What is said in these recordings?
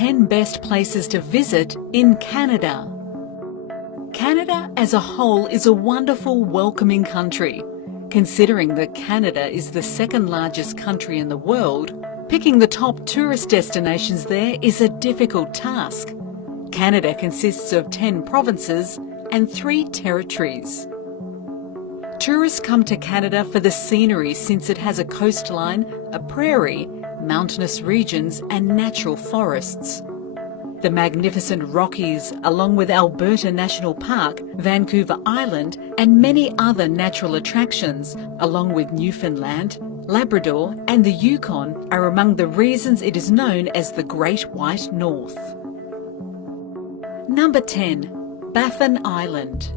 10 best places to visit in Canada. Canada as a whole is a wonderful, welcoming country. Considering that Canada is the second largest country in the world, picking the top tourist destinations there is a difficult task. Canada consists of 10 provinces and 3 territories. Tourists come to Canada for the scenery since it has a coastline, a prairie, mountainous regions and natural forests. The magnificent Rockies, along with Alberta National Park, Vancouver Island and many other natural attractions, along with Newfoundland, Labrador and the Yukon, are among the reasons it is known as the Great White North. Number 10. Baffin Island.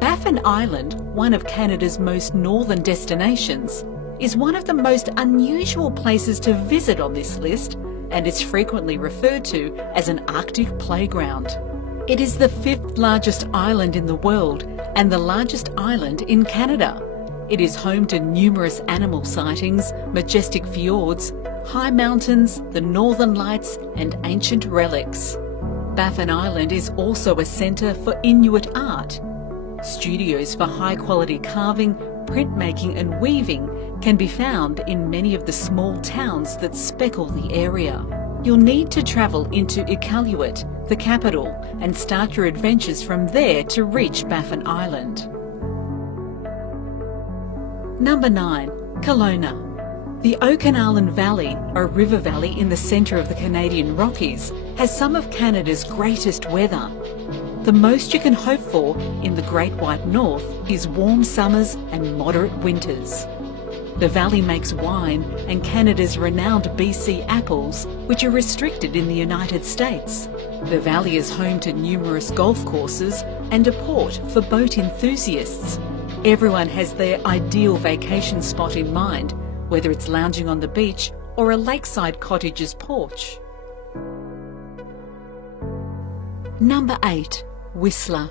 Baffin Island, one of Canada's most northern destinations, is one of the most unusual places to visit on this list and is frequently referred to as an Arctic playground. It is the 5th largest island in the world and the largest island in Canada. It is home to numerous animal sightings, majestic fjords, high mountains, the northern lights and ancient relics. Baffin Island is also a centre for Inuit art. Studios for high-quality carving, printmaking and weaving can be found in many of the small towns that speckle the area. You'll need to travel into Iqaluit, the capital, and start your adventures from there to reach Baffin Island. Number 9. Kelowna. The Okanagan Valley, a river valley in the centre of the Canadian Rockies, has some of Canada's greatest weather. The most you can hope for in the Great White North is warm summers and moderate winters. The valley makes wine and Canada's renowned BC apples, which are restricted in the United States. The valley is home to numerous golf courses and a port for boat enthusiasts. Everyone has their ideal vacation spot in mind, whether it's lounging on the beach or a lakeside cottage's porch. Number 8. Whistler.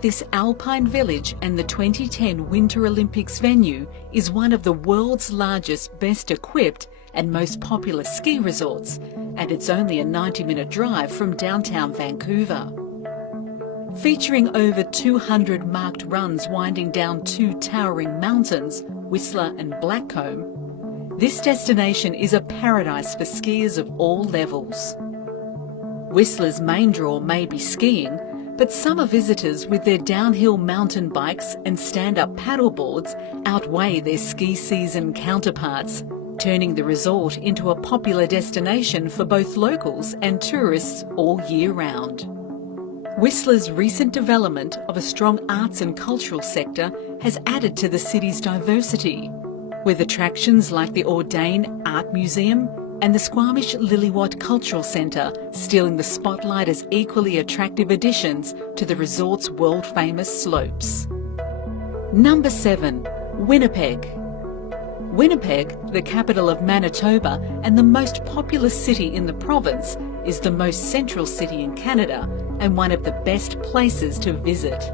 This alpine village and the 2010 Winter Olympics venue is one of the world's largest, best equipped and most popular ski resorts, and it's only a 90-minute drive from downtown Vancouver. Featuring over 200 marked runs winding down 2 towering mountains, Whistler and Blackcomb, this destination is a paradise for skiers of all levels. Whistler's main draw may be skiing, but summer visitors with their downhill mountain bikes and stand-up paddleboards outweigh their ski season counterparts, turning the resort into a popular destination for both locals and tourists all year round. Whistler's recent development of a strong arts and cultural sector has added to the city's diversity, with attractions like the Audain Art Museum and the Squamish Lillywat Cultural Centre stealing the spotlight as equally attractive additions to the resort's world-famous slopes. Number 7. Winnipeg. Winnipeg, the capital of Manitoba and the most populous city in the province, is the most central city in Canada and one of the best places to visit.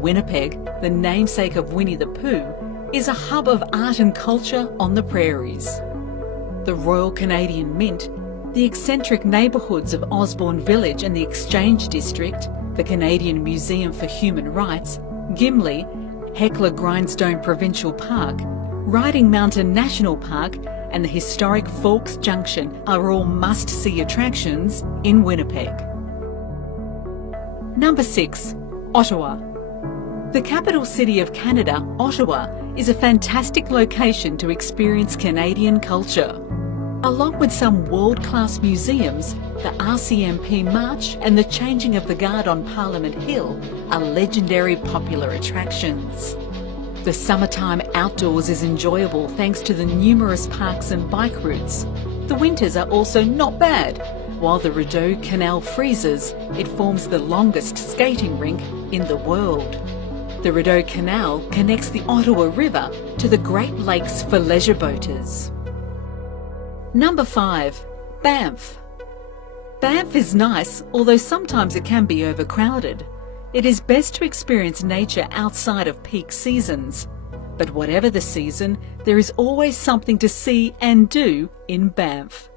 Winnipeg, the namesake of Winnie the Pooh, is a hub of art and culture on the prairies. The Royal Canadian Mint, the eccentric neighbourhoods of Osborne Village and the Exchange District, the Canadian Museum for Human Rights, Gimli, Hecla Grindstone Provincial Park, Riding Mountain National Park and the historic Forks Junction are all must-see attractions in Winnipeg. Number 6. Ottawa. The capital city of Canada, Ottawa, is a fantastic location to experience Canadian culture. Along with some world-class museums, the RCMP March and the Changing of the Guard on Parliament Hill are legendary popular attractions. The summertime outdoors is enjoyable thanks to the numerous parks and bike routes. The winters are also not bad. While the Rideau Canal freezes, it forms the longest skating rink in the world. The Rideau Canal connects the Ottawa River to the Great Lakes for leisure boaters. Number 5. Banff. Banff is nice, although sometimes it can be overcrowded. It is best to experience nature outside of peak seasons. But whatever the season, there is always something to see and do in Banff.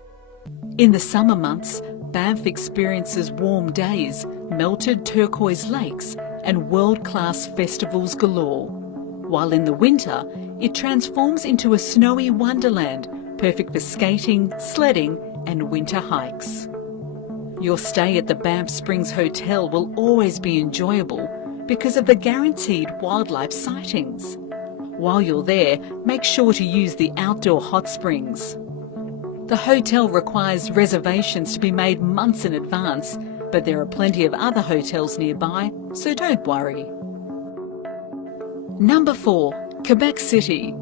In the summer months, Banff experiences warm days, melted turquoise lakes and world-class festivals galore. While in the winter, it transforms into a snowy wonderland, perfect for skating, sledding and winter hikes. Your stay at the Banff Springs Hotel will always be enjoyable because of the guaranteed wildlife sightings. While you're there, make sure to use the outdoor hot springs. The hotel requires reservations to be made months in advance, but there are plenty of other hotels nearby, so don't worry. Number 4. Quebec City.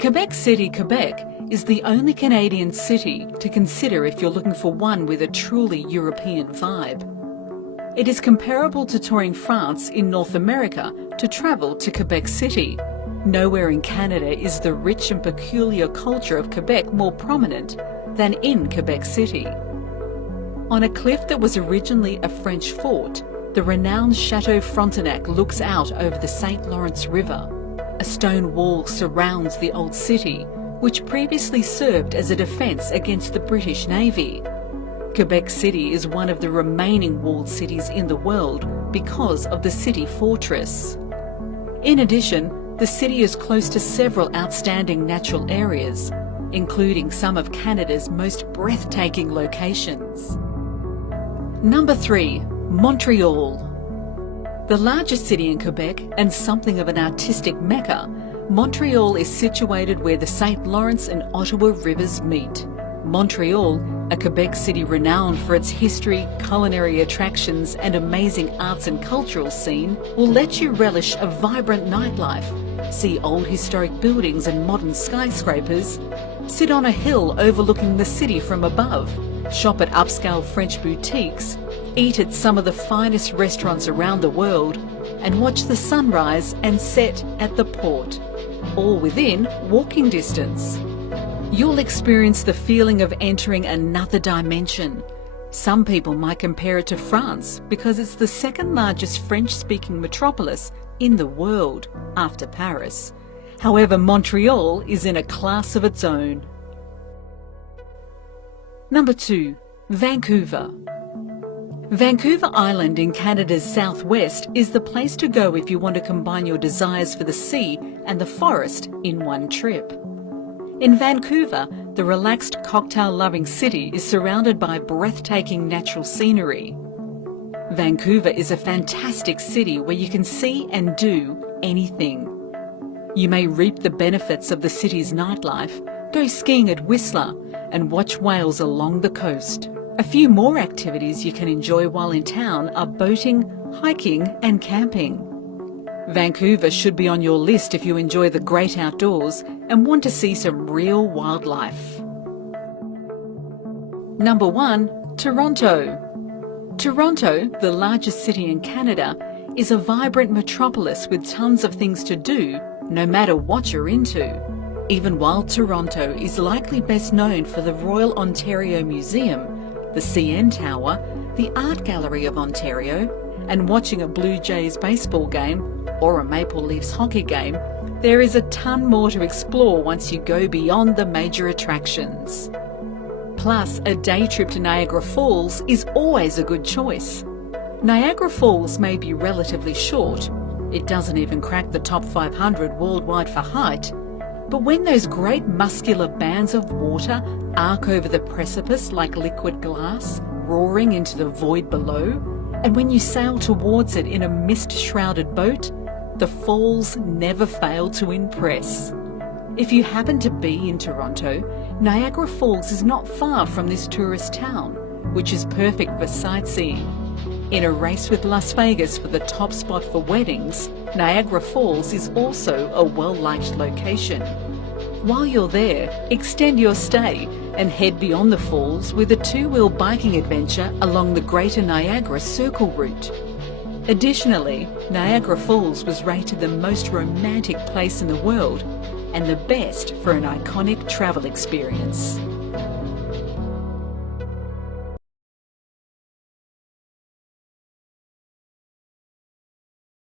Quebec City, Quebec is the only Canadian city to consider if you're looking for one with a truly European vibe. It is comparable to touring France in North America to travel to Quebec City. Nowhere in Canada is the rich and peculiar culture of Quebec more prominent than in Quebec City. On a cliff that was originally a French fort, the renowned Chateau Frontenac looks out over the St. Lawrence River. A stone wall surrounds the old city, which previously served as a defence against the British Navy. Quebec City is one of the remaining walled cities in the world because of the city fortress. In addition, the city is close to several outstanding natural areas, including some of Canada's most breathtaking locations. Number 3. Montreal. The largest city in Quebec and something of an artistic mecca, Montreal is situated where the St. Lawrence and Ottawa rivers meet. Montreal, a Quebec city renowned for its history, culinary attractions and amazing arts and cultural scene, will let you relish a vibrant nightlife, see old historic buildings and modern skyscrapers, sit on a hill overlooking the city from above, shop at upscale French boutiques, eat at some of the finest restaurants around the world, and watch the sunrise and set at the port, all within walking distance. You'll experience the feeling of entering another dimension. Some people might compare it to France because it's the second largest French-speaking metropolis in the world after Paris. However, Montreal is in a class of its own. Number 2. Vancouver. Vancouver Island in Canada's southwest is the place to go if you want to combine your desires for the sea and the forest in one trip. In Vancouver, the relaxed cocktail-loving city is surrounded by breathtaking natural scenery. Vancouver is a fantastic city where you can see and do anything. You may reap the benefits of the city's nightlife, go skiing at Whistler, and watch whales along the coast. A few more activities you can enjoy while in town are boating, hiking and camping. Vancouver should be on your list if you enjoy the great outdoors and want to see some real wildlife. Number 1. Toronto. Toronto, the largest city in Canada, is a vibrant metropolis with tons of things to do, no matter what you're into. Even while Toronto is likely best known for the Royal Ontario Museum, the CN Tower, the Art Gallery of Ontario, and watching a Blue Jays baseball game or a Maple Leafs hockey game, there is a ton more to explore once you go beyond the major attractions. Plus, a day trip to Niagara Falls is always a good choice. Niagara Falls may be relatively short. It doesn't even crack the top 500 worldwide for height. But when those great muscular bands of water arc over the precipice like liquid glass, roaring into the void below, and when you sail towards it in a mist-shrouded boat, the falls never fail to impress. If you happen to be in Toronto, Niagara Falls is not far from this tourist town, which is perfect for sightseeing. In a race with Las Vegas for the top spot for weddings, Niagara Falls is also a well-liked location. While you're there, extend your stay and head beyond the falls with a two-wheel biking adventure along the Greater Niagara Circle route. Additionally, Niagara Falls was rated the most romantic place in the world and the best for an iconic travel experience.